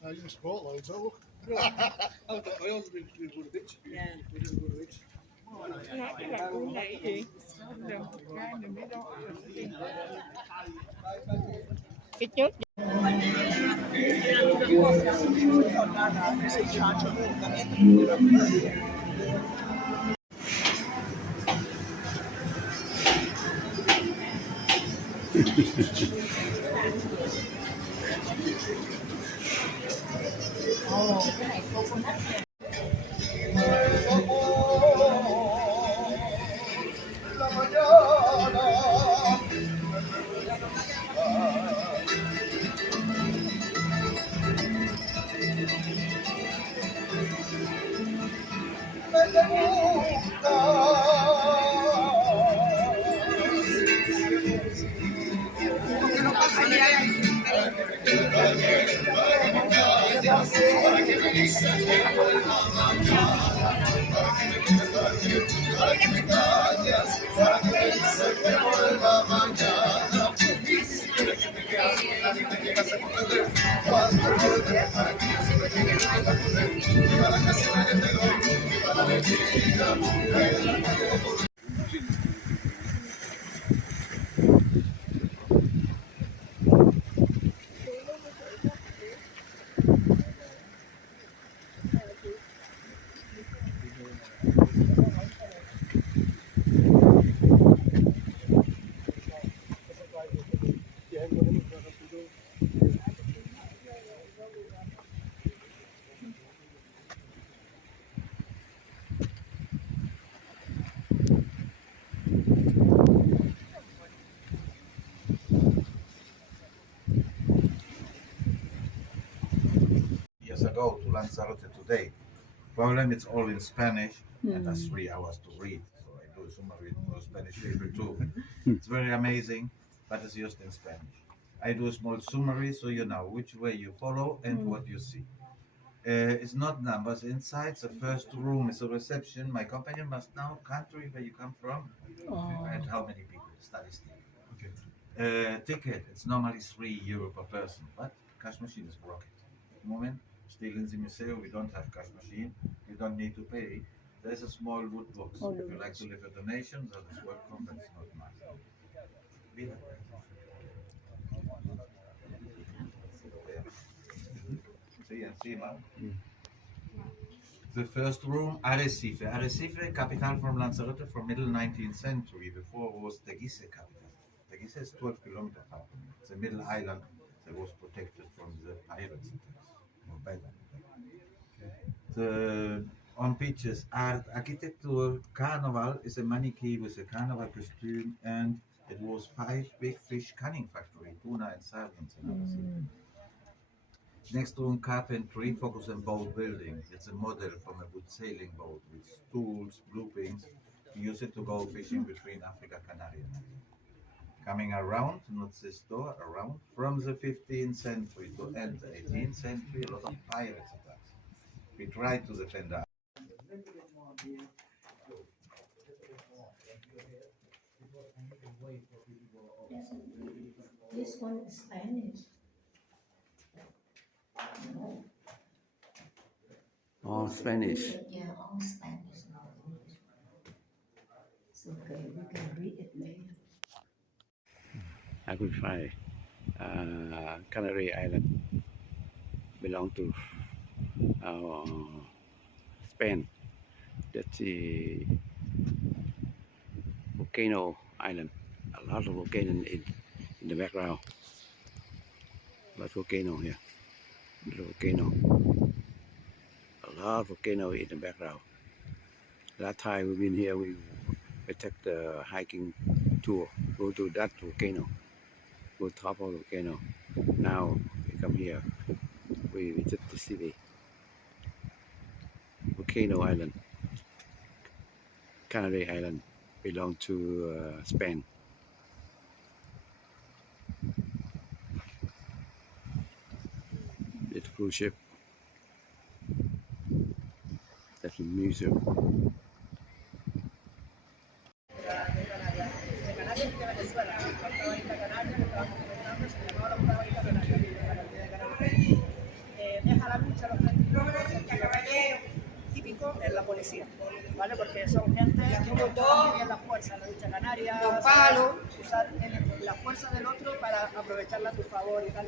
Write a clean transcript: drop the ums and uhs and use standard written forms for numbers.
Nou, je sport loads hoor. Bij ons ben ik voor de beach. Ja. Cái trước cái này coconut. Years ago to Lanzarote today. Problem, it's all in Spanish, and that's 3 hours to read. So I do a summary for Spanish people too. It's very amazing, but it's just in Spanish. I do a small summary so you know which way you follow and what you see. It's not numbers inside. The first room is a reception. My companion must know country where you come from and how many people. Statistic. Okay. Ticket. It's normally €3 per person, but cash machine is broken. At the moment, still in the museum, we don't have cash machine. You don't need to pay. There's a small wood box. If you like to leave a donation, that is welcome. That's not much. The first room, Arrecife. Arrecife, capital from Lanzarote from middle 19th century. Before was Teguise capital. Teguise is 12 kilometers far. It's a middle island that was protected from the pirates. The on pictures, art, architecture, carnival is a mannequin with a carnival costume, and it was 5 big fish canning factory, tuna and sardines. Next room, carpentry, focus on boat building. It's a model from a wood sailing boat with stools, blueprints. We use it to go fishing between Africa, Canary. Coming around, not this door, around, from the 15th century to end the 18th century, a lot of pirates attacks. We tried to defend our This one is Spanish. All Spanish. Yeah, all Spanish, not English. It's okay, we can read it later. Arrecife, Canary Island, belong to Spain. That's the volcano island. A lot of volcano in the background. A lot of volcano here. The volcano. A lot of volcano in the background. Last time we've been here, we took the hiking tour. Go to that volcano. Go top of the volcano. Now we come here. We visit the city. Volcano Island. Canary Island belong to Spain. Beautiful ship. That's a museum. Venezuela, la octava isla canaria que estábamos comentando, se llamaba la octava isla canaria, la cantidad de Canary. Deja la lucha a los 30 típico en la policía, ¿vale? Porque son gente que tiene la fuerza en la lucha canaria, usar la fuerza del otro para aprovecharla a tu favor y tal.